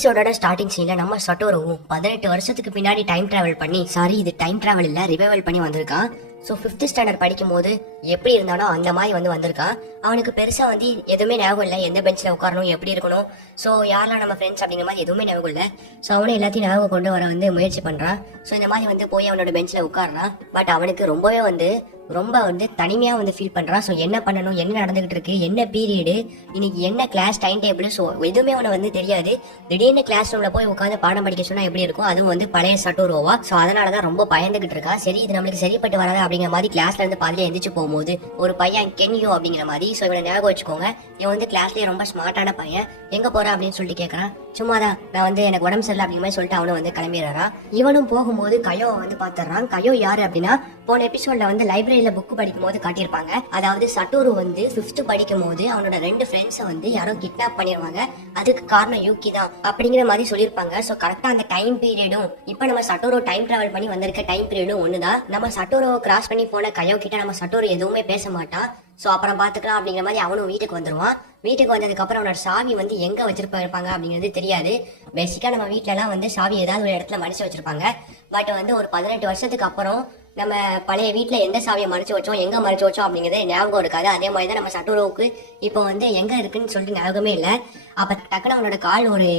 எபிசோடோட ஸ்டார்டிங் சீன்ல நம்ம சட்டோரோவும் 18 வருஷத்துக்கு பின்னாடி டைம் டிராவல் பண்ணி இது டைம் டிராவல் இல்ல ரிவைவல் பண்ணி வந்திருக்கான். ஸோ 5th ஸ்டாண்டர்ட் படிக்கும் போது எப்படி இருந்தானோ அந்த மாதிரி வந்திருக்கான். அவனுக்கு பெருசா எதுவுமே ஞாபகம் இல்லை, எந்த பெஞ்சில் உட்காரணும், எப்படி இருக்கணும், ஸோ யாரெல்லாம் நம்ம ஃப்ரெண்ட்ஸ் அப்படிங்கிற மாதிரி எதுவுமே ஞாபகம் இல்லை. ஸோ அவனே எல்லாத்தையும் ஞாபகம் கொண்டு வர முயற்சி பண்றான். ஸோ இந்த மாதிரி போய் அவனோட பெஞ்சில் உட்காடுறான். பட் அவனுக்கு ரொம்பவே ரொம்ப தனிமையா ஃபீல் பண்றான். ஸோ என்ன பண்ணணும், என்ன நடந்துகிட்டு இருக்கு, என்ன பீரியடு, இன்னைக்கு என்ன கிளாஸ் டைம் டேபிள், ஸோ எதுவுமே அவனை தெரியாது. திடீர்னு கிளாஸ் ரூம்ல போய் உட்காந்து பாடம் படிக்க சொன்னா எப்படி இருக்கும், அதுவும் பழைய சட்டோரோவா. ஸோ அதனாலதான் ரொம்ப பயந்துகிட்டு இருக்கான். சரி இது நம்மளுக்கு சரிப்பட்டு வராது அப்படிங்கிற மாதிரி கிளாஸ்ல இருந்து பாதியில எந்திரிச்சு போகும்போது ஒரு பையன் கென்யோ அப்படிங்கிற மாதிரி, ஸோ இவனை ஞாபகம் வச்சுக்கோங்க, இவன் கிளாஸ்லயே ரொம்ப ஸ்மார்ட்டான பையன், எங்க போற அப்படின்னு சொல்லிட்டு கேட்கறான். சும்மாதான் நான் எனக்கு உடம்பு சரியில்லை அப்படிங்கிற மாதிரி சொல்லிட்டு அவனு கிளம்பிடுறான். இவனும் போகும்போது கயோ பாத்துறான். கயோ யாரு அப்படின்னா போன எபிசோட்ல லைப்ரரியில புக் படிக்கும் போது காட்டியிருப்பாங்க. அதாவது சட்டோரு 5th படிக்கும் போது அவனோட 2 ஃப்ரெண்ட்ஸை யாரோ கிட்னாப் பண்ணிருவாங்க, அதுக்கு காரணம் யூகி தான் அப்படிங்கிற மாதிரி சொல்லியிருப்பாங்க. சோ கரெக்டா அந்த டைம் பீரியடும் இப்ப நம்ம சட்டோரோ டைம் டிராவல் பண்ணி வந்திருக்க டைம் பீரியடும் ஒண்ணுதான். நம்ம சட்டோரோ கிராஸ் பண்ணி போன கயோ கிட்ட நம்ம சட்டோரோ எதுவுமே பேச மாட்டான். சோ அப்புறம் பாத்துக்கலாம் அப்படிங்கிற மாதிரி அவனும் வீட்டுக்கு வந்துருவான். வீட்டுக்கு வந்ததுக்கு அப்புறம் அவனோட சாவி எங்க வச்சிருப்பாங்க அப்படிங்கிறது தெரியாது. பேசிக்கா நம்ம வீட்டுல எல்லாம் சாவி ஏதாவது ஒரு இடத்துல மறைச்சு வச்சிருப்பாங்க. பட் ஒரு 18 வருஷத்துக்கு அப்புறம் நம்ம பழைய வீட்டுல எந்த சாவியை மறைச்சு வச்சோம், எங்க மறைச்சு வச்சோம் அப்படிங்கறது ஞாபகம் இருக்காது. அதே மாதிரிதான் நம்ம சட்டோரோவுக்கு இப்போ எங்க இருக்குன்னு சொல்லிட்டு ஞாபகமே இல்லை. அப்ப டக்குனு அவனோட கால் ஒரு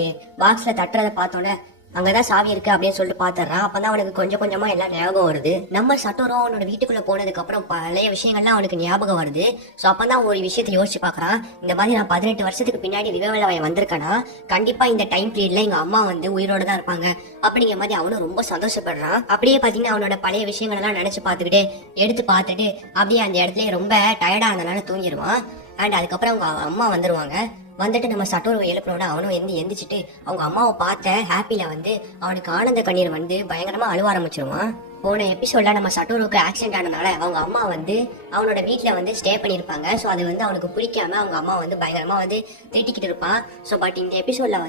பாக்ஸ்ல தட்டுறதை பார்த்தோன்னே அங்கதான் சாவி இருக்கு அப்படின்னு சொல்லிட்டு பாத்துறான். அப்பதான் அவனுக்கு கொஞ்சம் கொஞ்சமா எல்லாம் ஞாபகம் வருது. நம்ம சட்டோரோ அவனோட வீட்டுக்குள்ள போனதுக்கு அப்புறம் பழைய விஷயங்கள்லாம் அவனுக்கு ஞாபகம் வருது. சோ அப்பதான் ஒரு விஷயத்தை யோசிச்சு பாக்குறான். இந்த மாதிரி நான் 18 வருஷத்துக்கு பின்னாடி ரிவைவல் அவன் வந்திருக்கானா, கண்டிப்பா இந்த டைம் பீரியட்ல எங்க அம்மா உயிரோட தான் இருப்பாங்க அப்படிங்கிற மாதிரி அவனும் ரொம்ப சந்தோஷப்படுறான். அப்படியே பாத்தீங்கன்னா அவனோட பழைய விஷயங்கள் எல்லாம் நினைச்சு பாத்துக்கிட்டு எடுத்து பார்த்துட்டு அப்படியே அந்த இடத்துல ரொம்ப டயர்டா இருந்தனால தூங்கிடுவான். அண்ட் அதுக்கப்புறம் அவங்க அம்மா வந்துருவாங்க. வந்துட்டு நம்ம சட்டோரை எழுப்பினோட அவனும் எந்திரிச்சிட்டு அவங்க அம்மாவை பார்த்த ஹாப்பில அவனுக்கு ஆனந்த கண்ணீர் பயங்கரமா அழுவ ஆரம்பிச்சிருவான். போன எபிசோட்ல நம்ம சட்டோருக்கு ஆக்சிடென்ட் ஆனதுனால அவங்க அம்மா அவனோட வீட்டுல ஸ்டே பண்ணிருப்பாங்க. ஸோ அது அவனுக்கு பிடிக்காம அவங்க அம்மா பயங்கரமா திட்டிக்கிட்டு இருப்பான். ஸோ பட் இந்த எபிசோட்ல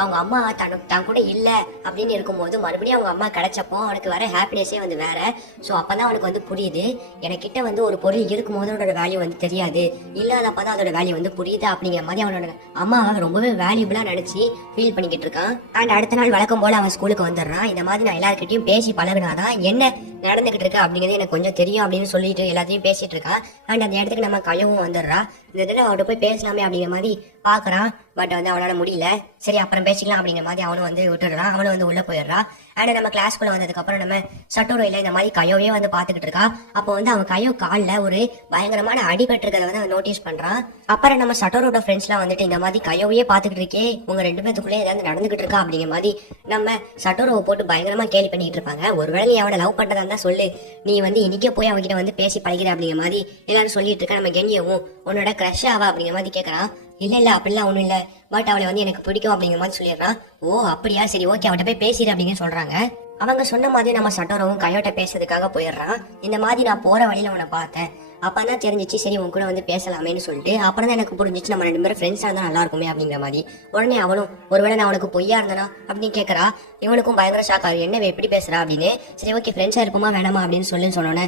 அவங்க அம்மா தான் கூட இல்ல அப்படின்னு இருக்கும்போது மறுபடியும் அவங்க அம்மா கிடைச்சப்போ அவனுக்கு வர ஹாப்பினஸே வேற. ஸோ அப்பதான் அவனுக்கு புரியுது, எனக்கிட்ட ஒரு பொருள் இருக்கும் போது அதோட வேல்யூ தெரியாது, இல்லாதப்பதான் அதோட வேல்யூ புரியுது அப்படிங்கிற மாதிரி அவனோட அம்மாவை ரொம்பவே வேல்யூபிளா நினைச்சு ஃபீல் பண்ணிக்கிட்டு இருக்கான். அண்ட் அடுத்த நாள் வழக்கம் போல அவன் ஸ்கூலுக்கு வந்துடுறான். இந்த மாதிரி நான் எல்லாருக்கிட்டையும் பேசி பழகினாதான் என்ன நடந்துகிட்டு இருக்கு அப்படிங்கிறது எனக்கு கொஞ்சம் தெரியும் அப்படின்னு சொல்லிட்டு எல்லாத்தையும் பேசிட்டு இருக்கான். அண்ட் அந்த இடத்துக்கு நம்ம கையவும் வந்துடுறா. இந்த இடத்துல அவர்கிட்ட போய் பேசலாமே அப்படிங்கிற மாதிரி பாக்குறான். பட் அவனால முடியல. சரி அப்புறம் பேசிக்கலாம் அப்படிங்கிற மாதிரி அவனும் விட்டுடுறான். அவனும் உள்ள போயிடுறான். அண்ட் நம்ம கிளாஸ்குள்ள வந்ததுக்கு அப்புறம் நம்ம சட்டோரோ இல்ல இந்த மாதிரி கையோவே பாத்துக்கிட்டு இருக்கா. அப்போ அவன் கையோ கால்ல ஒரு பயங்கரமான அடிபட்டிருக்கிறத நோட்டீஸ் பண்றான். அப்புறம் நம்ம சட்டோரோட ஃப்ரெண்ட்ஸ்லாம் இந்த மாதிரி கையோவையே பாத்துக்கிட்டு இருக்கே, உங்க 2 பேத்துக்குள்ளே ஏதாவது நடந்துகிட்டு இருக்கா அப்படிங்கிற மாதிரி நம்ம சட்டோரோவை போட்டு பயங்கரமா கேள்வி பண்ணிட்டு இருப்பாங்க. ஒருவேளை நீ அவனை லவ் பண்றதா இருந்தா சொல்லு, நீ இன்னைக்கே போய் அவகிட்ட பேசி பழகிற அப்படிங்கிற மாதிரி எல்லாரும் சொல்லிட்டு இருக்க. நம்ம கென்யவும் உன்னோட கிரஷ் ஆவா அப்படிங்கிற மாதிரி கேட்கறான். இல்ல அப்படிலாம் ஒண்ணும் இல்ல, பட் அவளை எனக்கு பிடிக்கும் அப்படிங்கிற மாதிரி சொல்லிடுறான். ஓ அப்படியா, சரி ஓகே அவட்ட போய் பேசிடு அப்படின்னு சொல்றாங்க. அவங்க சொன்ன மாதிரி நம்ம சட்டோரவும் கையோட்ட பேசுறதுக்காக போயிடுறான். இந்த மாதிரி நான் போற வழியில உன்னை பார்த்தேன், அப்பதான் தெரிஞ்சிச்சு சரி உன் கூட பேசலாமேன்னு சொல்லிட்டு. அப்புறம் தான் எனக்கு புரிஞ்சிச்சு நம்ம 2 பேரும் ஃப்ரெண்ட்ஸா இருந்தா நல்லா இருக்குமே அப்படிங்கிற மாதிரி. உடனே அவனும் ஒருவேளை நான் அவனுக்கு பொய்யா இருந்தனா அப்படின்னு கேட்கறா. இவனுக்கும் பயங்கர ஷாக் ஆகுது, என்ன எப்படி பேசுறா அப்படின்னு. சரி ஓகே ஃப்ரெண்ட்ஸா இருப்போமா வேணாமா அப்படின்னு சொன்னோன்னே,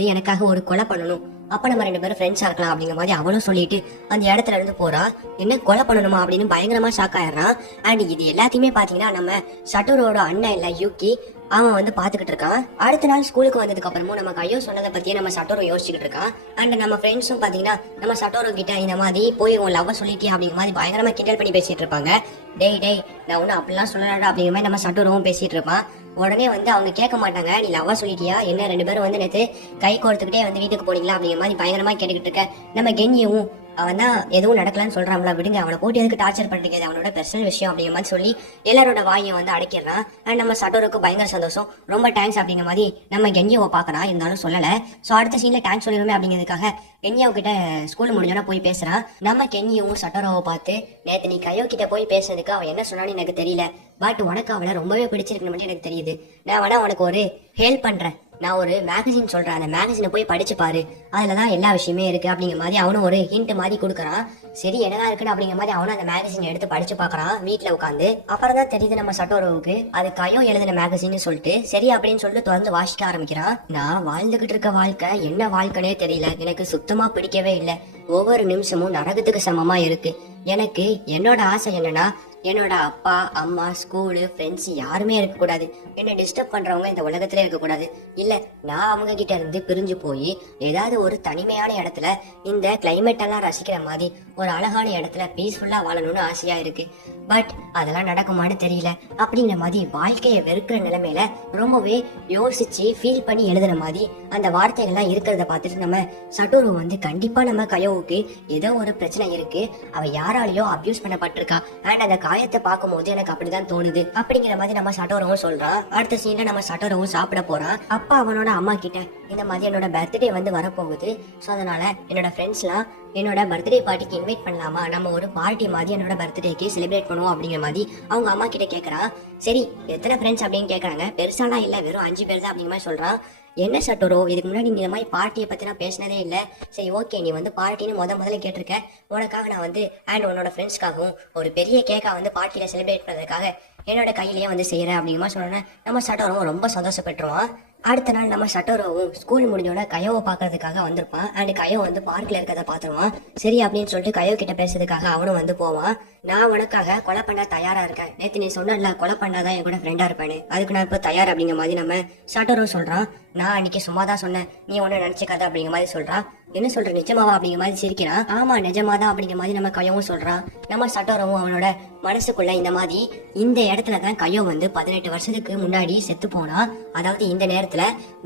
நீ எனக்காக ஒரு கொலை பண்ணணும், அப்ப நம்ம 2 பேரும் ஃப்ரெண்ட்ஸா இருக்கலாம் அப்படிங்கிற மாதிரி அவனும் சொல்லிட்டு அந்த இடத்துல இருந்து போறா. என்ன கொலை பண்ணணுமா அப்படின்னு பயங்கரமா ஷாக் ஆயிடுறான். அண்ட் இது எல்லாத்தையுமே பாத்தீங்கன்னா நம்ம சட்டோரோட அண்ணன் இல்ல யூகி அவன் பாத்துக்கிட்டு இருக்கான். அடுத்த நாள் ஸ்கூலுக்கு வந்ததுக்கு அப்புறமும் நம்ம கையோ சொன்னதை பத்தியே நம்ம சட்டோரோ யோசிச்சுக்கிட்டு இருக்கான். அண்ட் நம்ம ஃப்ரெண்ட்ஸும் பாத்தீங்கன்னா நம்ம சட்டோரோ கிட்ட இந்த மாதிரி போய் உன் லவ் சொல்லிட்டே அப்படிங்கிற மாதிரி பயங்கரமா கிண்டல் பண்ணி பேசிட்டு இருப்பாங்க. டேய் நான் ஒன்னும் அப்படிலாம் சொல்லலாடா அப்படிங்கிற மாதிரி நம்ம சட்டோரோவும் பேசிட்டு இருப்பான். உடனே அவங்க கேட்க மாட்டாங்க, நீ லவ்வா சொல்லிட்டியா, என்ன 2 பேரும் நேத்து கை கோர்த்துக்கிட்டே வீட்டுக்கு போனீங்களா அப்படிங்கிற மாதிரி பயங்கரமா கேட்டுக்கிட்டு இருக்க. நம்ம கென்யவும் அவன் தான் எதுவும் நடக்கலான்னு சொல்றாங்களா, விடுங்க அவனை போட்டு எதுக்கு டார்ச்சர் பண்றீங்க, அவனோட பர்சனல் விஷயம் அப்படிங்கிற மாதிரி சொல்லி எல்லாரோட வாயை அடைக்கிறான். அண்ட் நம்ம சட்டோருக்கு பயங்கர சந்தோஷம், ரொம்ப தேங்க்ஸ் அப்படிங்கிற மாதிரி நம்ம கென்யாவை பாக்குறான். இருந்தாலும் சொல்லல. சோ அடுத்த சீன்ல தேங்க்ஸ் சொல்லிடுமே அப்படிங்கிறதுக்காக கென்யாவு கிட்ட ஸ்கூல் முடிஞ்சோன்னா போய் பேசுறான். நம்ம கென்யாவும் சட்டோரோவை பார்த்து, நேத்து நீ கையோ கிட்ட போய் பேசுறதுக்கு அவன் என்ன சொன்னான்னு எனக்கு தெரியல, பட் உனக்கு அவளை ரொம்பவே பிடிச்சிருக்குன்னு மட்டும் எனக்கு தெரியுது. நான் வேணா உனக்கு ஒரு ஹெல்ப் பண்றேன், நான் ஒரு மேகசின் சொல்றேன், அந்த மேகசினை போய் படிச்சு பாரு, அதுலதான் எல்லா விஷயமே இருக்கு அப்படிங்கிற மாதிரி அவனும் ஒரு ஹிண்ட் மாதிரி கொடுக்குறான். சரி என்னதான் இருக்குன்னு அப்படிங்கிற மாதிரி அவனும் அந்த மேகசின் எடுத்து படிச்சு பாக்குறான் வீட்டுல உட்காந்து. அப்புறம் தான் தெரியுது நம்ம சட்டோரோவுக்கு அது கையோ எழுதின மேகசின்னு சொல்லிட்டு. சரி அப்படின்னு சொல்லிட்டு தொடர்ந்து வாசிக்க ஆரம்பிக்கிறான். நான் வாழ்ந்துகிட்டு இருக்க வாழ்க்கை என்ன வாழ்க்கைனே தெரியல, எனக்கு சுத்தமா பிடிக்கவே இல்லை, ஒவ்வொரு நிமிஷமும் நரகத்துக்கு சமமா இருக்கு. எனக்கு என்னோட ஆசை என்னன்னா என்னோட அப்பா அம்மா ஸ்கூலு ஃப்ரெண்ட்ஸ் யாருமே இருக்கக்கூடாது. என்னை டிஸ்டர்ப் பண்றவங்க இந்த உலகத்திலே இருக்கக்கூடாது. இல்ல நான் அவங்க கிட்ட இருந்து பிரிஞ்சு போய் ஏதாவது ஒரு தனிமையான இடத்துல இந்த கிளைமேட் எல்லாம் ரசிக்கிற மாதிரி ஒரு அழகான இடத்துல பீஸ்ஃபுல்லா வாழணும்னு ஆசையா இருக்கு. பட் அதெல்லாம் நடக்குமான்னு தெரியல. அப்படிங்கிற மாதிரி வாழ்க்கையை வெறுக்கிற நிலைமையில ரொம்பவே யோசிச்சு ஃபீல் பண்ணி எழுதுன மாதிரி அந்த வார்த்தைகள்லாம் இருக்கிறத பார்த்துட்டு நம்ம சட்டோரு வந்து கண்டிப்பா நம்ம கயோவுக்கு ஏதோ ஒரு பிரச்சனை இருக்கு, அவ யாராலையோ அபியூஸ் பண்ணப்பட்டிருக்கா அண்ட் அந்த காயத்தை பார்க்கும்போது எனக்கு அப்படிதான் தோணுது அப்படிங்கிற மாதிரி நம்ம சட்டோரவும் சொல்றான். அடுத்த சீன்ல நம்ம சட்டோரவும் சாப்பிட போறான். அப்பா அவனோட அம்மா கிட்ட இந்த மாதிரி என்னோட பர்த்டே வந்து வரப்போகுது, ஸோ அதனால என்னோட ஃப்ரெண்ட்ஸ்லாம் என்னோட பர்த்டே பார்ட்டிக்கு இன்வைட் பண்ணலாமா, நம்ம ஒரு பார்ட்டி மாதிரி என்னோட பர்த்டேக்கு செலிப்ரேட் பண்ணுவோம் அப்படிங்கிற மாதிரி அவங்க அம்மா கிட்ட கேட்கறான். சரி எத்தனை ஃப்ரெண்ட்ஸ் அப்படின்னு கேட்கறாங்க. பெருசாலாம் இல்ல, வெறும் 5 பேர் தான் அப்படிங்கிற மாதிரி சொல்றான். என்ன சட்டோரோ, இதுக்கு முன்னாடி நீ இந்த மாதிரி பார்ட்டியை பத்தி நான் பேசினதே இல்லை. சரி ஓகே, நீ வந்து பார்ட்டின்னு முதல்ல கேட்டிருக்க, உனக்காக நான் வந்து அண்ட் உன்னோட ஃப்ரெண்ட்ஸ்க்காகவும் ஒரு பெரிய கேக்கா வந்து பார்ட்டியில செலிப்ரேட் பண்ணதுக்காக என்னோட கையிலேயே வந்து செய்யறேன் அப்படிங்கிற மாதிரி சொன்னேன். நம்ம சட்டோரவும் ரொம்ப சந்தோஷப்பட்டுருவான். அடுத்த நாள் நம்ம சட்டோரவும் ஸ்கூல் முடிஞ்சோட கயோவை பாக்குறதுக்காக வந்திருப்பான். அண்ட் கயோ வந்து பார்க்ல இருக்கிறத பாத்துருவான். சரி அப்படின்னு சொல்லிட்டு கயோ கிட்ட பேசுறதுக்காக அவனும் வந்து போவான். நான் உனக்காக கொலை பண்ண தயாரா இருக்கேன், நேத்து நீ சொன்னல கொலை பண்ணாதான் என் கூட ஃப்ரெண்டா இருப்பேன்னு, அதுக்கு நான் இப்ப தயார் அப்படிங்கிற மாதிரி நம்ம சட்டோரவும் சொல்றான். நான் அன்னைக்கு சும்மா தான் சொன்னேன், நீ ஒண்ணு நினைச்சுக்காத அப்படிங்கிற மாதிரி சொல்றான். என்ன சொல்ற, நிஜமாவா அப்படிங்கிற மாதிரி சிரிக்கிறான். ஆமா நிஜமாதான் அப்படிங்கிற மாதிரி நம்ம கையவும் சொல்றான். நம்ம சட்டோரவும் அவனோட மனசுக்குள்ள இந்த மாதிரி இந்த இடத்துலதான் கையோ வந்து 18 வருஷத்துக்கு முன்னாடி செத்து போனா, அதாவது இந்த நேரத்துல.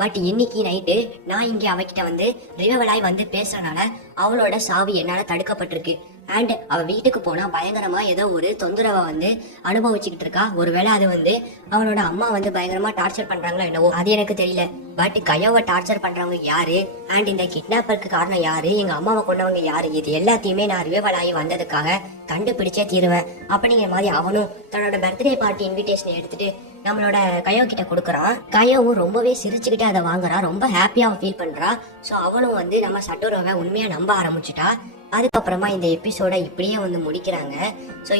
பட் இன்னைக்கு நைட்டு நான் இங்க அவகிட்ட வந்து ரிவவலாய் வந்து பேசுறதுனால அவளோட சாவு என்னால தடுக்கப்பட்டிருக்கு. அண்ட் அவ வீட்டுக்கு போனா பயங்கரமா ஏதோ ஒரு தொந்தரவை வந்து அனுபவிச்சுக்கிட்டு இருக்கா. ஒருவேளை அது வந்து அவனோட அம்மா வந்து பயங்கரமா டார்ச்சர் பண்றாங்களோ என்னவோ, அது எனக்கு தெரியல. பட் கயோவை டார்ச்சர் பண்றவங்க யாரு அண்ட் இந்த கிட்னாப்பருக்கு காரணம் யாரு, எங்க அம்மாவை கொண்டவங்க யாரு, இது எல்லாத்தையுமே நான் ரிவைவலாகி வந்ததுக்காக கண்டுபிடிச்சே தீருவேன் அப்படிங்கிற மாதிரி அவனும் தன்னோட பர்த்டே பார்ட்டி இன்விடேஷன் எடுத்துட்டு நம்மளோட கயோ கிட்ட கொடுக்குறான். கயோவும் ரொம்பவே சிரிச்சுக்கிட்டு அதை வாங்குறான், ரொம்ப ஹாப்பியா ஃபீல் பண்றா. ஸோ அவனும் வந்து நம்ம சட்டோரோவை உண்மையா நம்ப ஆரம்பிச்சுட்டா. அதுக்கப்புறமா இந்த எபிசோட இப்படியே வந்து முடிக்கிறாங்க. ஸோ